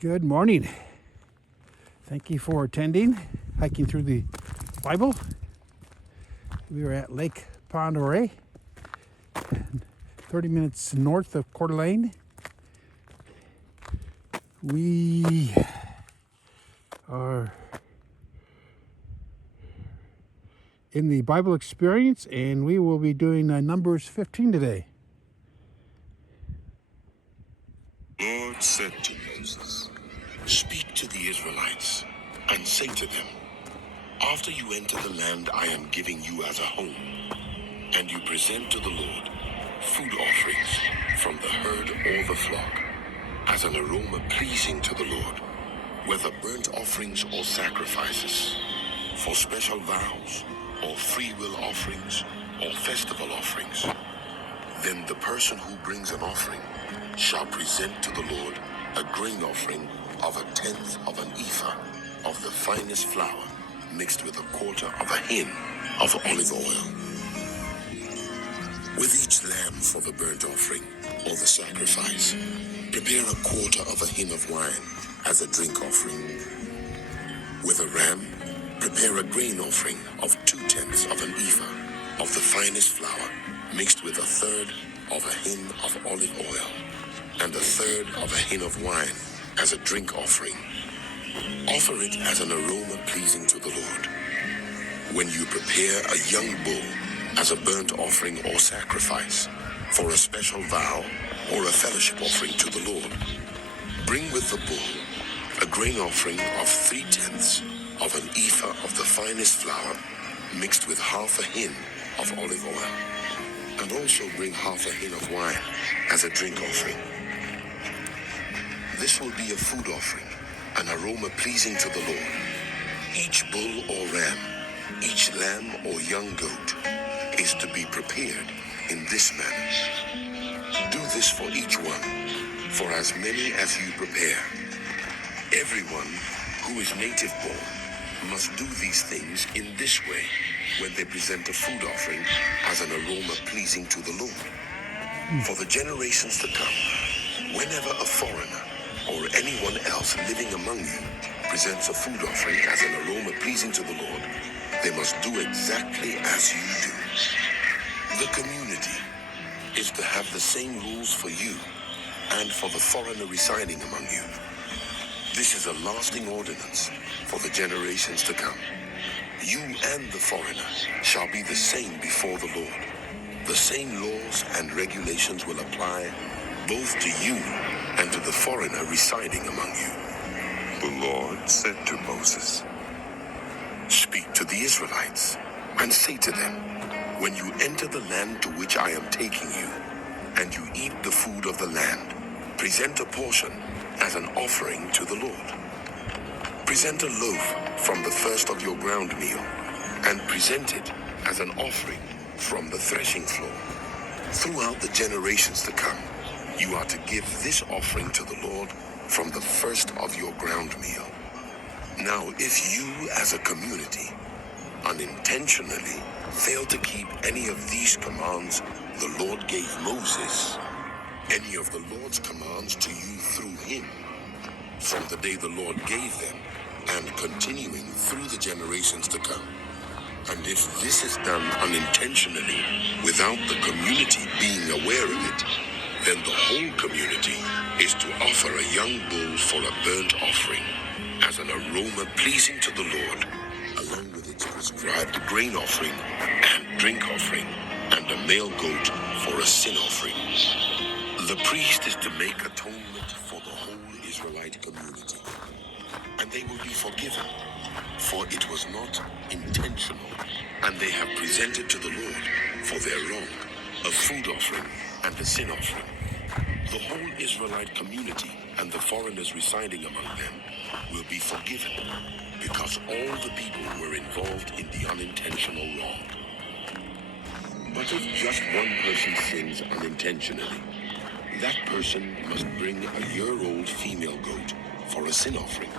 Good morning. Thank you for attending Hiking Through the Bible. We are at Lake Pend 30 minutes north of Coeur. We are in the Bible experience, and we will be doing Numbers 15 today. Lord said to Moses, "Speak to the Israelites and say to them, after you enter the land I am giving you as a home, and you present to the Lord food offerings from the herd or the flock, as an aroma pleasing to the Lord, whether burnt offerings or sacrifices, for special vows or free will offerings or festival offerings, then the person who brings an offering shall present to the Lord a grain offering of 1/10 of an ephah of the finest flour, mixed with 1/4 of a hin of olive oil. With each lamb for the burnt offering or the sacrifice, prepare 1/4 of a hin of wine as a drink offering. With a ram, prepare a grain offering of 2/10 of an ephah of the finest flour, mixed with 1/3 of a hin of olive oil, and 1/3 of a hin of wine as a drink offering. Offer it as an aroma pleasing to the Lord. When you prepare a young bull as a burnt offering or sacrifice, for a special vow or a fellowship offering to the Lord, bring with the bull a grain offering of 3/10 of an ephah of the finest flour, mixed with 1/2 a hin of olive oil, and also bring 1/2 a hin of wine as a drink offering. This will be a food offering, an aroma pleasing to the Lord. Each bull or ram, each lamb or young goat is to be prepared in this manner. Do this for each one, for as many as you prepare. Everyone who is native born must do these things in this way when they present a food offering as an aroma pleasing to the Lord. For the generations to come, whenever a foreigner or anyone else living among you presents a food offering as an aroma pleasing to the Lord, they must do exactly as you do. The community is to have the same rules for you and for the foreigner residing among you. This is a lasting ordinance for the generations to come. You and the foreigner shall be the same before the Lord. The same laws and regulations will apply both to you and to the foreigner residing among you. The Lord said to Moses, "Speak to the Israelites and say to them, when you enter the land to which I am taking you, and you eat the food of the land, present a portion as an offering to the Lord. Present a loaf from the first of your ground meal, and present it as an offering from the threshing floor. Throughout the generations to come, you are to give this offering to the Lord from the first of your ground meal. Now, if you as a community unintentionally fail to keep any of these commands the Lord gave Moses, any of the Lord's commands to you through him, from the day the Lord gave them and continuing through the generations to come, and if this is done unintentionally without the community being aware of it, then the whole community is to offer a young bull for a burnt offering as an aroma pleasing to the Lord, along with its prescribed grain offering and drink offering, and a male goat for a sin offering. The priest is to make atonement for the whole Israelite community, and they will be forgiven, for it was not intentional, and they have presented to the Lord for their wrong a food offering and a sin offering. The whole Israelite community and the foreigners residing among them will be forgiven, because all the people were involved in the unintentional wrong. But if just one person sins unintentionally, that person must bring a year-old female goat for a sin offering.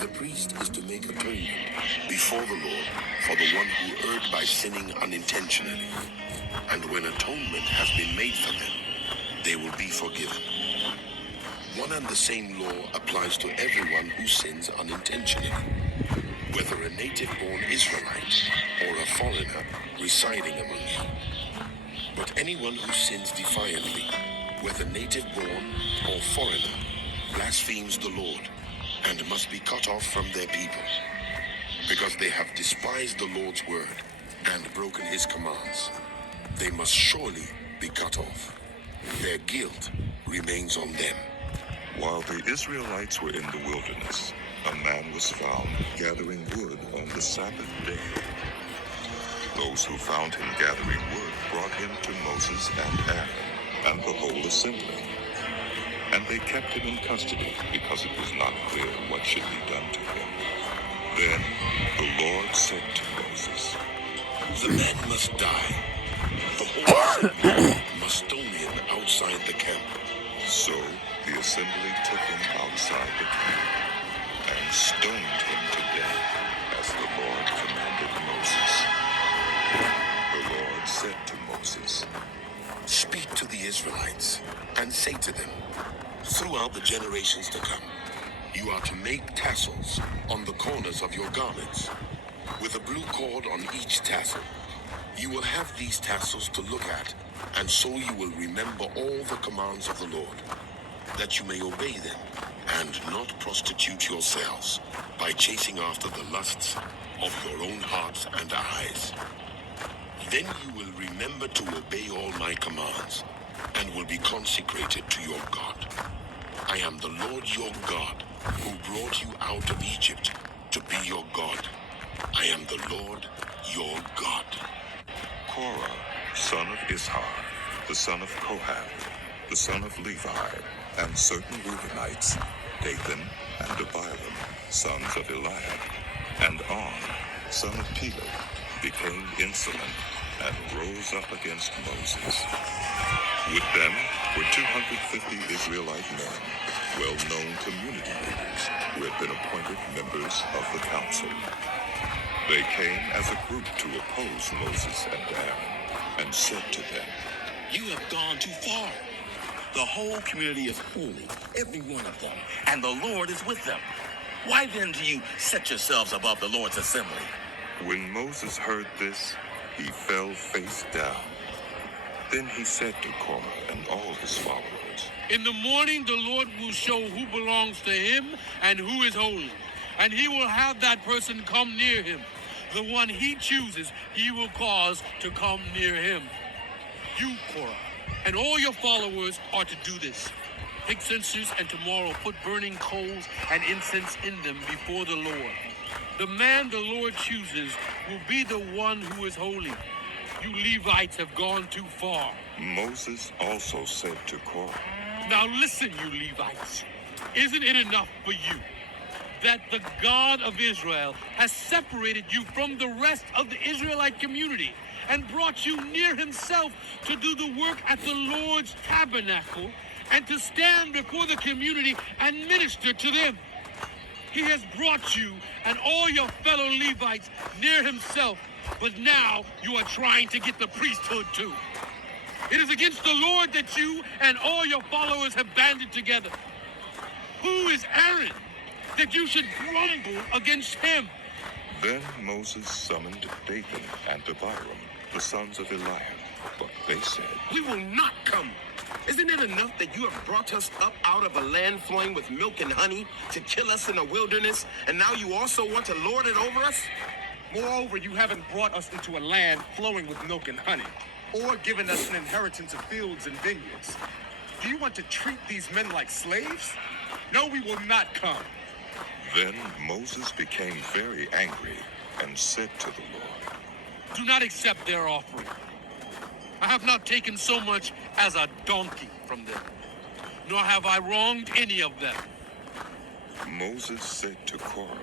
The priest is to make atonement before the Lord for the one who erred by sinning unintentionally, and when atonement has been made for them, they will be forgiven. One and the same law applies to everyone who sins unintentionally, whether a native-born Israelite or a foreigner residing among you. But anyone who sins defiantly, whether native-born or foreigner, blasphemes the Lord and must be cut off from their people, because they have despised the Lord's word and broken his commands. They must surely be cut off. Their guilt remains on them. While the Israelites were in the wilderness, a man was found gathering wood on the Sabbath day. Those who found him gathering wood brought him to Moses and Aaron and the whole assembly. And they kept him in custody because it was not clear what should be done to him. Then the Lord said to Moses, "The man must die. The whole assembly must stone him outside the camp." So the assembly took him outside the camp and stoned him to death, as the Lord commanded Moses. The Lord said to Moses, "Speak to the Israelites and say to them, throughout the generations to come, you are to make tassels on the corners of your garments, with a blue cord on each tassel. You will have these tassels to look at, and so you will remember all the commands of the Lord, that you may obey them, and not prostitute yourselves by chasing after the lusts of your own hearts and eyes. Then you will remember to obey all my commands, and will be consecrated to your God. I am the Lord your God, who brought you out of Egypt to be your God. I am the Lord your God." Korah, son of Ishar, the son of Kohath, the son of Levi, and certain Reubenites, Dathan and Abiram, sons of Eliab, and On, son of Peleth, became insolent and rose up against Moses. With them were 250 Israelite men, well-known community leaders who had been appointed members of the council. They came as a group to oppose Moses and Aaron, and said to them, "You have gone too far. The whole community is holy, every one of them, and the Lord is with them. Why then do you set yourselves above the Lord's assembly?" When Moses heard this, he fell face down. Then he said to Korah and all his followers, "In the morning the Lord will show who belongs to him and who is holy, and he will have that person come near him. The one he chooses, he will cause to come near him. You, Korah, and all your followers are to do this. Take censers and tomorrow put burning coals and incense in them before the Lord. The man the Lord chooses will be the one who is holy. You Levites have gone too far." Moses also said to Korah, "Now listen, you Levites. Isn't it enough for you that the God of Israel has separated you from the rest of the Israelite community and brought you near himself to do the work at the Lord's tabernacle and to stand before the community and minister to them? He has brought you and all your fellow Levites near himself, but now you are trying to get the priesthood too. It is against the Lord that you and all your followers have banded together. Who is Aaron that you should grumble against him?" Then Moses summoned Dathan and Abiram, the sons of Eliab, but they said, "We will not come. Isn't it enough that you have brought us up out of a land flowing with milk and honey to kill us in a wilderness, and now you also want to lord it over us? Moreover, you haven't brought us into a land flowing with milk and honey, or given us an inheritance of fields and vineyards. Do you want to treat these men like slaves? No, we will not come." Then Moses became very angry and said to the Lord, "Do not accept their offering. I have not taken so much as a donkey from them, nor have I wronged any of them." Moses said to Korah,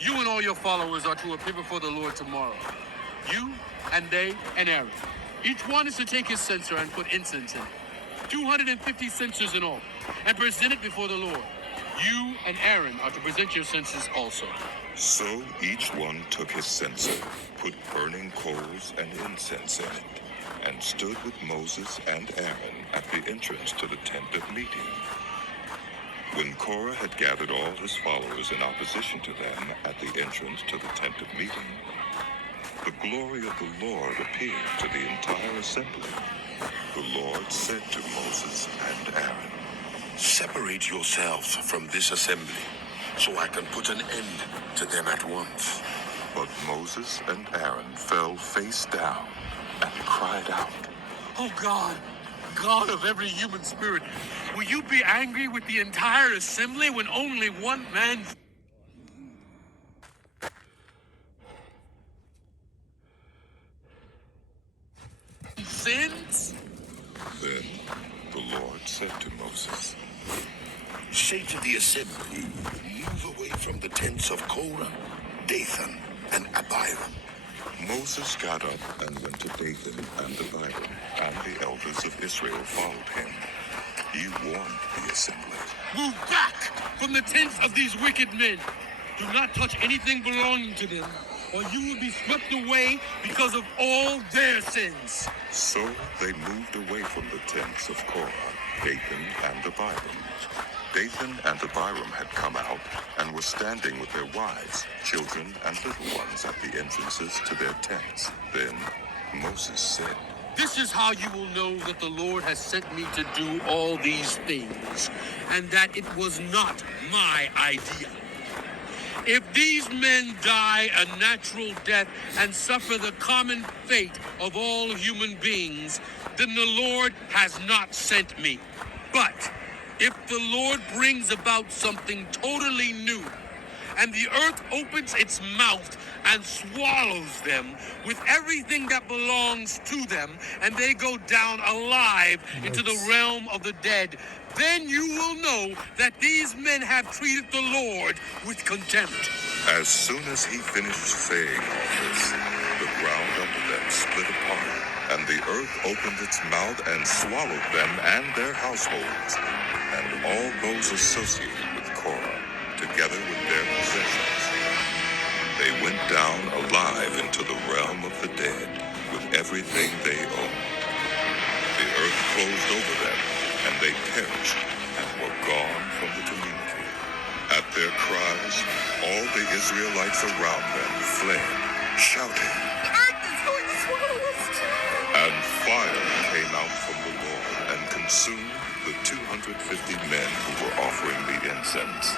"You and all your followers are to appear before the Lord tomorrow. You and they and Aaron. Each one is to take his censer and put incense in it. 250 censers in all, and present it before the Lord. You and Aaron are to present your censers also." So each one took his censer, put burning coals and incense in it, and stood with Moses and Aaron at the entrance to the tent of meeting. When Korah had gathered all his followers in opposition to them at the entrance to the tent of meeting, the glory of the Lord appeared to the entire assembly. The Lord said to Moses and Aaron, Separate yourselves from this assembly, so I can put an end to them at once. But Moses and Aaron fell face down and cried out, Oh God, God of every human spirit, will you be angry with the entire assembly when only one man sins? Then the Lord said to Moses, Say to the assembly, move away from the tents of Korah, Dathan, and Abiram. Moses got up and went to Dathan and Abiram, and the elders of Israel followed him. He warned the assembly. Move back from the tents of these wicked men. Do not touch anything belonging to them, or you will be swept away because of all their sins. So they moved away from the tents of Korah, Dathan, and Abiram. Dathan and Abiram had come out and were standing with their wives, children, and little ones at the entrances to their tents. Then Moses said, This is how you will know that the Lord has sent me to do all these things, and that it was not my idea. If these men die a natural death and suffer the common fate of all human beings, then the Lord has not sent me. But if the Lord brings about something totally new, and the earth opens its mouth and swallows them with everything that belongs to them, and they go down alive into the realm of the dead, then you will know that these men have treated the Lord with contempt. As soon as he finished saying all this, the ground under them split apart, and the earth opened its mouth and swallowed them and their households, and all those associated with Korah, together with their possessions. They went down alive into the realm of the dead with everything they owned. The earth closed over them, and they perished and were gone from the community. At their cries, all the Israelites around them fled, shouting, The earth is going to swallow us too. and fire came out from the Lord and consumed the 250 men who were offering the incense.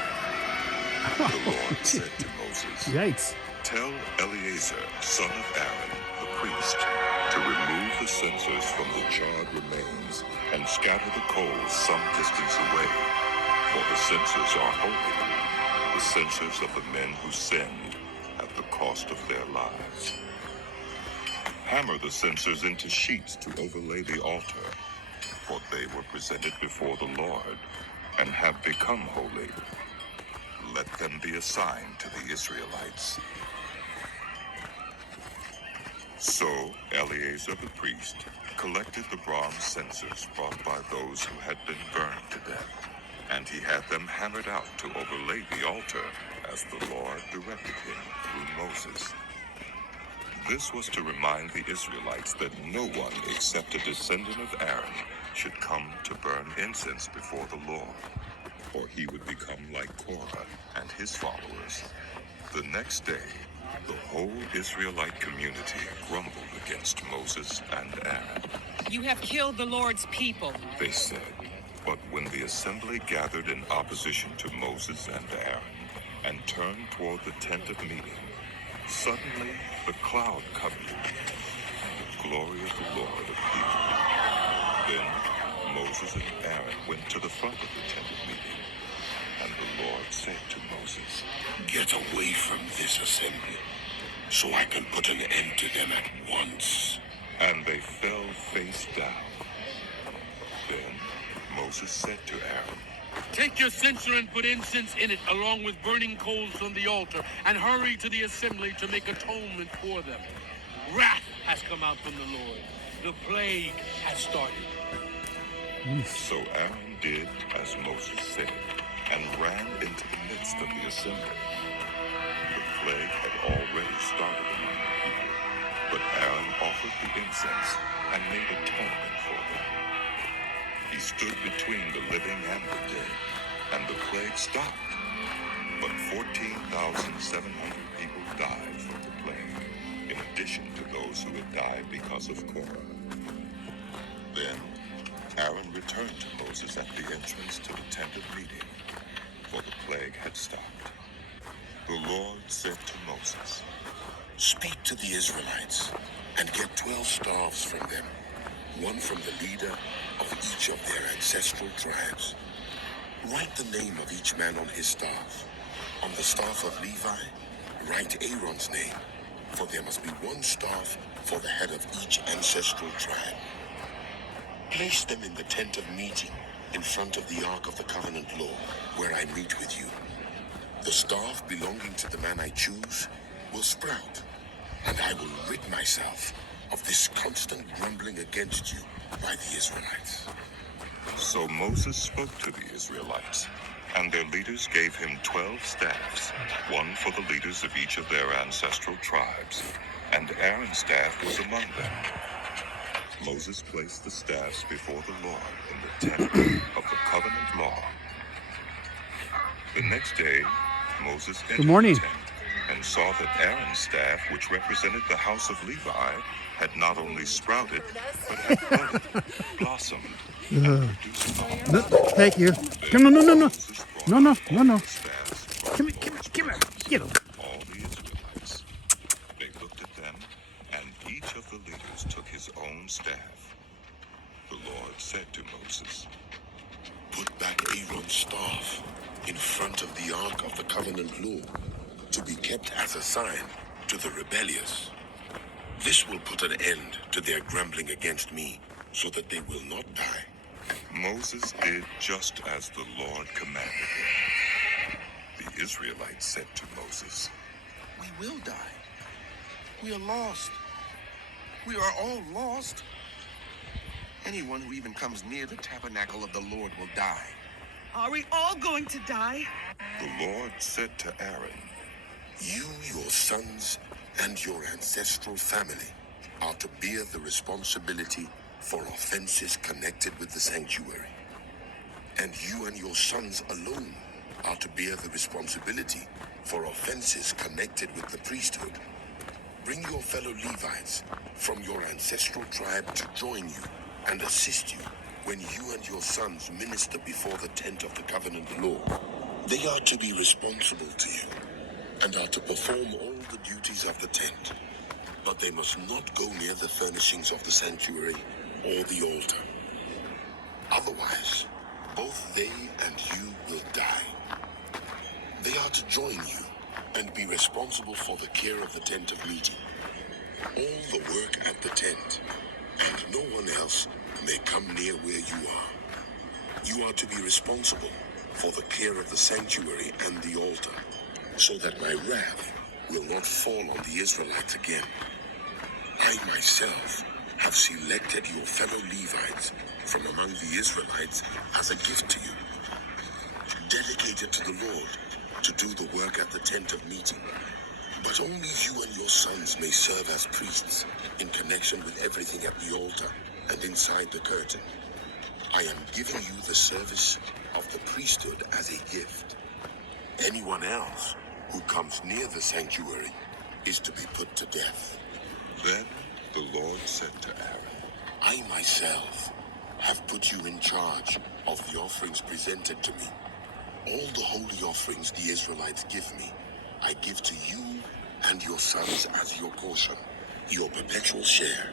The Lord said to Moses, Yikes. Tell Eleazar, son of Aaron, the priest, to remove the censers from the charred remains and scatter the coals some distance away, for the censers are holy, the censers of the men who sinned at the cost of their lives. Hammer the censers into sheets to overlay the altar, for they were presented before the Lord and have become holy. Let them be assigned to the Israelites. So Eleazar the priest collected the bronze censers brought by those who had been burned to death, and he had them hammered out to overlay the altar as the Lord directed him through Moses. This was to remind the Israelites that no one except a descendant of Aaron should come to burn incense before the Lord, or he would become like Korah and his followers. The next day, the whole Israelite community grumbled against Moses and Aaron. You have killed the Lord's people. They said, but when the assembly gathered in opposition to Moses and Aaron and turned toward the tent of meeting, suddenly the cloud covered it, and the glory of the Lord appeared. Then Moses and Aaron went to the front of the tent of meeting, and the Lord said to Moses, Get away from this assembly, so I can put an end to them at once. and they fell face down. Then Moses said to Aaron, Take your censer and put incense in it, along with burning coals from the altar, and hurry to the assembly to make atonement for them. Wrath has come out from the Lord. The plague has started. So Aaron did as Moses said, and ran into the midst of the assembly. The plague had already started among the people, but Aaron offered the incense and made atonement for them. He stood between the living and the dead, and the plague stopped. But 14,700 people died from the plague, in addition to those who had died because of Korah. Then Aaron returned to Moses at the entrance to the tent of meeting, for the plague had stopped. The Lord said to Moses, Speak to the Israelites and get 12 staffs from them, one from the leader of each of their ancestral tribes. Write the name of each man on his staff. On the staff of Levi, write Aaron's name, for there must be one staff for the head of each ancestral tribe. Place them in the tent of meeting in front of the ark of the covenant law, where I meet with you. The staff belonging to the man I choose will sprout, and I will rid myself of this constant grumbling against you by the Israelites. So Moses spoke to the Israelites, and their leaders gave him 12 staffs, one for the leaders of each of their ancestral tribes, and Aaron's staff was among them. Moses placed the staffs before the Lord in the tent of the covenant law. The next day, Moses entered morning. the tent and saw that Aaron's staff, which represented the house of Levi, had not only sprouted, but had budded, blossomed, and produced fruit. No, thank you. Come on, no. Moses brought No. all the staffs from the Lord's Come here. presence Get him. to all the Israelites. They looked at them, and each of the leaders took his own staff. The Lord said to Moses, Put back Aaron's staff in front of the ark of the covenant law, to be kept as a sign to the rebellious. This will put an end to their grumbling against me, so that they will not die. Moses did just as the Lord commanded him. The Israelites said to Moses, We will die. We are lost. We are all lost. Anyone who even comes near the tabernacle of the Lord will die. Are we all going to die? The Lord said to Aaron, You, your sons, and your ancestral family are to bear the responsibility for offenses connected with the sanctuary. And you and your sons alone are to bear the responsibility for offenses connected with the priesthood. Bring your fellow Levites from your ancestral tribe to join you and assist you when you and your sons minister before the tent of the covenant law. They are to be responsible to you and are to perform all the duties of the tent, but they must not go near the furnishings of the sanctuary or the altar. Otherwise, both they and you will die. They are to join you and be responsible for the care of the tent of meeting, all the work at the tent, and no one else may come near where you are. You are to be responsible for the care of the sanctuary and the altar, so that my wrath will not fall on the Israelites again. I myself have selected your fellow Levites from among the Israelites as a gift to you, dedicated to the Lord to do the work at the tent of meeting. But only you and your sons may serve as priests in connection with everything at the altar and inside the curtain. I am giving you the service of the priesthood as a gift. Anyone else who comes near the sanctuary is to be put to death. Then the Lord said to Aaron, I myself have put you in charge of the offerings presented to me. All the holy offerings the Israelites give me, I give to you and your sons as your portion, your perpetual share.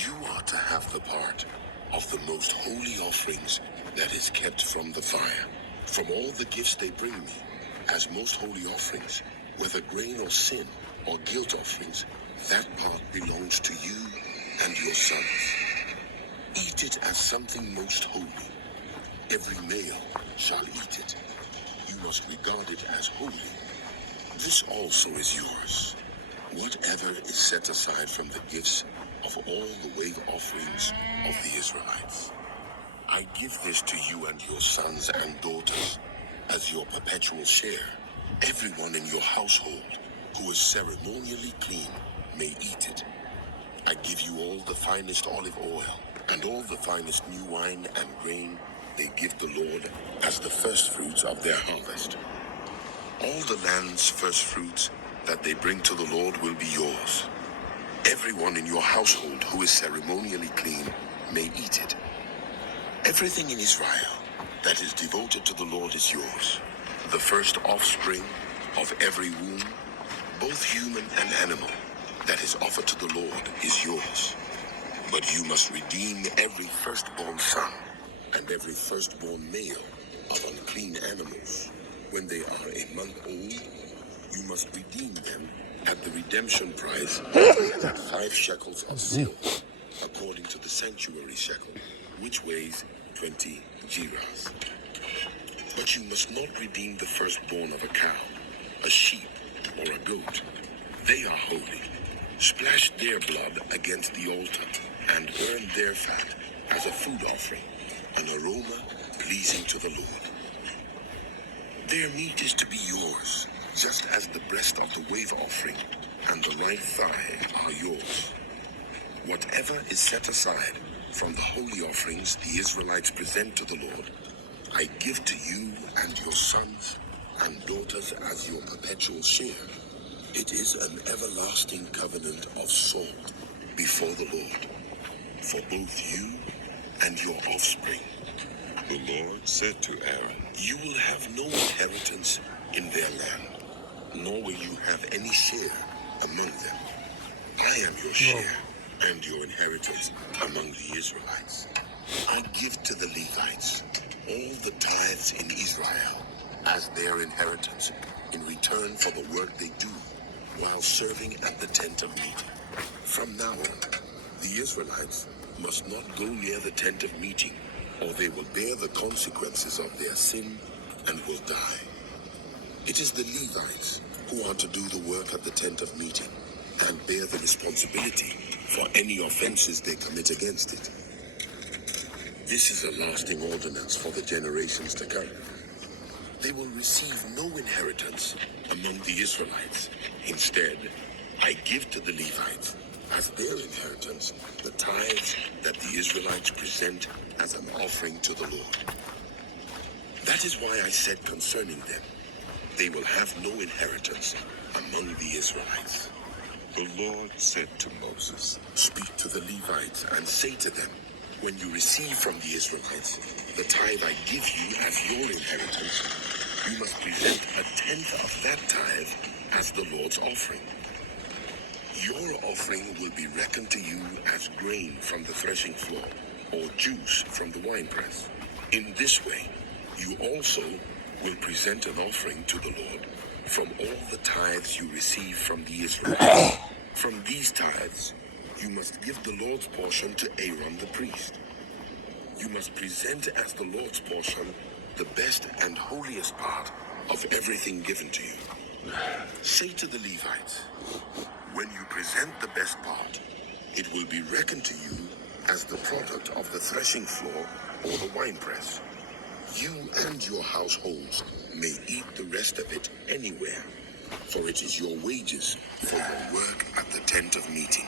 You are to have the part of the most holy offerings that is kept from the fire. From all the gifts they bring me, as most holy offerings, whether grain or sin or guilt offerings, that part belongs to you and your sons. Eat it as something most holy. Every male shall eat it. You must regard it as holy. This also is yours. Whatever is set aside from the gifts of all the wave offerings of the Israelites. I give this to you and your sons and daughters as your perpetual share. Everyone in your household who is ceremonially clean may eat it. I give you all the finest olive oil and all the finest new wine and grain that they give the Lord as the firstfruits of their harvest. All the land's firstfruits that they bring to the Lord will be yours. Everyone in your household who is ceremonially clean may eat it. Everything in Israel that is devoted to the Lord is yours. The first offspring of every womb, both human and animal, that is offered to the Lord is yours. But you must redeem every firstborn son and every firstborn male of unclean animals. When they are a month old, you must redeem them at the redemption price at 5 shekels of silver, according to the sanctuary shekel, which weighs 20 gerahs. But you must not redeem the firstborn of a cow, a sheep, or a goat. They are holy. Splash their blood against the altar and burn their fat as a food offering, an aroma pleasing to the Lord. Their meat is to be yours, just as the breast of the wave offering and the right thigh are yours. Whatever is set aside from the holy offerings the Israelites present to the Lord, I give to you and your sons and daughters as your perpetual share. It is an everlasting covenant of salt before the Lord, for both you and your offspring. The Lord said to Aaron, You will have no inheritance in their land, nor will you have any share among them. I am your share and your inheritance among the Israelites. I give to the Levites all the tithes in Israel as their inheritance in return for the work they do while serving at the tent of meeting. From now on, the Israelites must not go near the tent of meeting, or they will bear the consequences of their sin and will die. It is the Levites who are to do the work at the tent of meeting and bear the responsibility for any offenses they commit against it. This is a lasting ordinance for the generations to come. They will receive no inheritance among the Israelites. Instead, I give to the Levites as their inheritance the tithes that the Israelites present as an offering to the Lord. That is why I said concerning them, they will have no inheritance among the Israelites. The Lord said to Moses, Speak to the Levites and say to them, when you receive from the Israelites the tithe I give you as your inheritance, you must present 1/10 of that tithe as the Lord's offering. Your offering will be reckoned to you as grain from the threshing floor, or juice from the winepress. In this way, you also will present an offering to the Lord from all the tithes you receive from the Israelites. From these tithes, you must give the Lord's portion to Aaron the priest. You must present as the Lord's portion the best and holiest part of everything given to you. Say to the Levites, when you present the best part, it will be reckoned to you as the product of the threshing floor or the winepress. You and your households may eat the rest of it anywhere, for it is your wages for your work at the tent of meeting.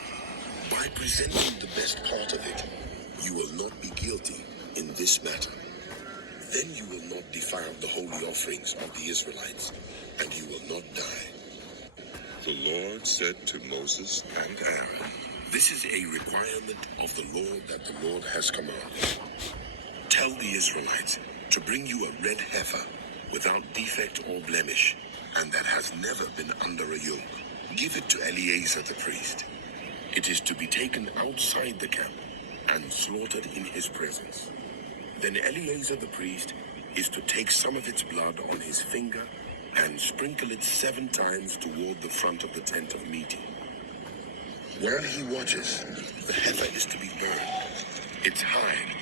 By presenting the best part of it, you will not be guilty in this matter. Then you will not defile the holy offerings of the Israelites, and you will not die. The Lord said to Moses and Aaron, This is a requirement of the Lord that the Lord has commanded. Tell the Israelites to bring you a red heifer without defect or blemish, and that has never been under a yoke. Give it to Eleazar the priest. It is to be taken outside the camp and slaughtered in his presence. Then Eleazar the priest is to take some of its blood on his finger and sprinkle it 7 times toward the front of the tent of meeting. While he watches, the heifer is to be burned, its hide,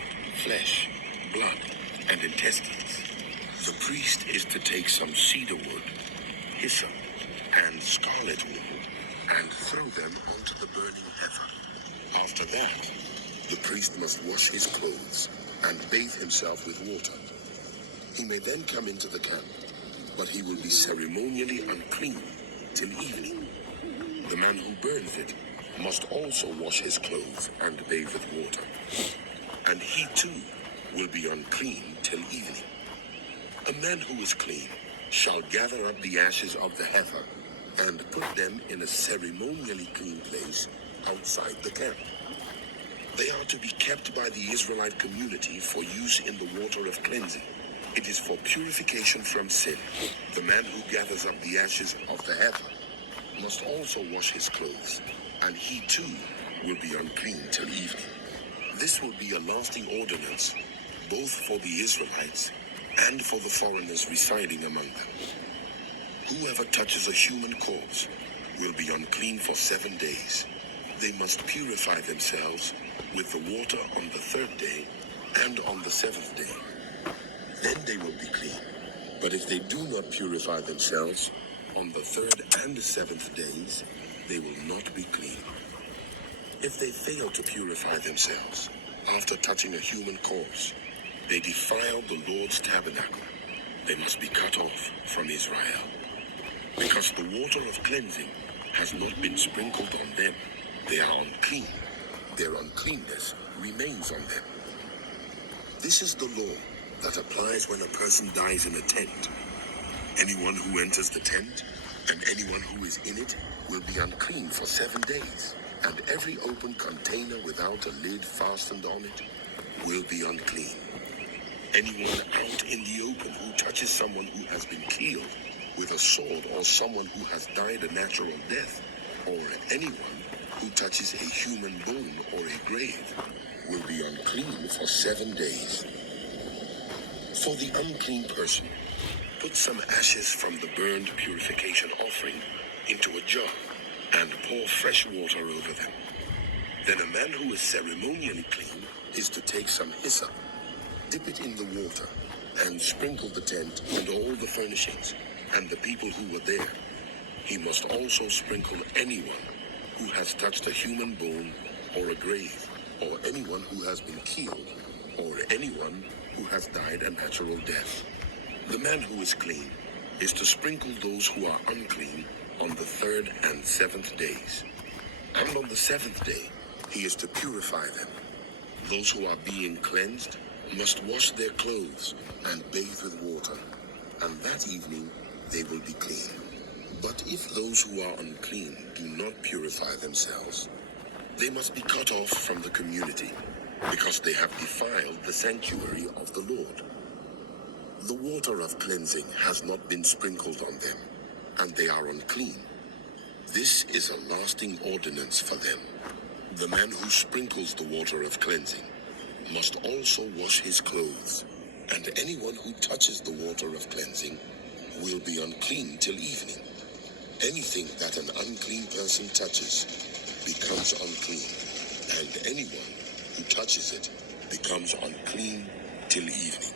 flesh, blood, and intestines. The priest is to take some cedar wood, hyssop, and scarlet wool, and throw them onto the burning heifer. After that, the priest must wash his clothes and bathe himself with water. He may then come into the camp, but he will be ceremonially unclean till evening. The man who burns it must also wash his clothes and bathe with water. And he too will be unclean till evening. A man who is clean shall gather up the ashes of the heifer and put them in a ceremonially clean place outside the camp. They are to be kept by the Israelite community for use in the water of cleansing. It is for purification from sin. The man who gathers up the ashes of the heifer must also wash his clothes, and he too will be unclean till evening. This will be a lasting ordinance, both for the Israelites and for the foreigners residing among them. Whoever touches a human corpse will be unclean for 7 days. They must purify themselves with the water on the 3rd day and on the 7th day. Then they will be clean. But if they do not purify themselves on the 3rd and 7th days, they will not be clean. If they fail to purify themselves after touching a human corpse, they defile the Lord's tabernacle. They must be cut off from Israel. Because the water of cleansing has not been sprinkled on them, they are unclean. Their uncleanness remains on them. This is the law that applies when a person dies in a tent. Anyone who enters the tent and anyone who is in it will be unclean for 7 days, and every open container without a lid fastened on it will be unclean. Anyone out in the open who touches someone who has been killed with a sword, or someone who has died a natural death, or anyone who touches a human bone or a grave will be unclean for 7 days. For the unclean person, put some ashes from the burned purification offering into a jar and pour fresh water over them. Then a man who is ceremonially clean is to take some hyssop, dip it in the water, and sprinkle the tent and all the furnishings and the people who were there. He must also sprinkle anyone who has touched a human bone or a grave, or anyone who has been killed, or anyone who has died a natural death. The man who is clean is to sprinkle those who are unclean on the 3rd and 7th days. And on the 7th day, he is to purify them. Those who are being cleansed must wash their clothes and bathe with water, and that evening they will be clean. But if those who are unclean do not purify themselves, they must be cut off from the community, because they have defiled the sanctuary of the Lord. The water of cleansing has not been sprinkled on them, and they are unclean. This is a lasting ordinance for them. The man who sprinkles the water of cleansing must also wash his clothes, and anyone who touches the water of cleansing will be unclean till evening. Anything that an unclean person touches becomes unclean, and anyone who touches it becomes unclean till evening.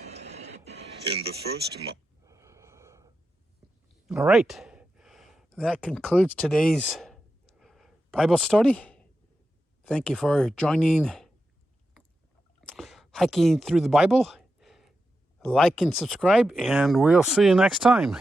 In the first month. All right. That concludes today's Bible study. Thank you for joining Hiking Through the Bible. Like and subscribe, and we'll see you next time.